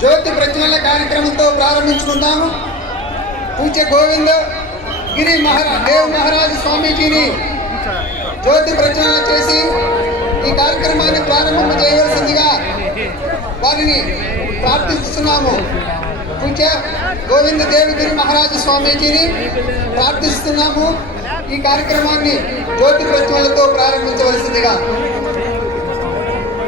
జ్యోతి ప్రజ్వలన కార్యక్రమంతో ప్రారంభించుకుందాము. పూజ్య గోవింద గిరి దేవ్ మహారాజ్ స్వామీజీని జ్యోతి ప్రజ్వలన చేసి ఈ కార్యక్రమాన్ని ప్రారంభం చేయవలసిందిగా వారిని ప్రార్థిస్తున్నాము. పూజ్య గోవింద దేవగిరి మహారాజ స్వామీజీని ప్రార్థిస్తున్నాము. ఈ కార్యక్రమాన్ని జ్యోతి ప్రజ్వలనతో ప్రారంభించవలసిందిగా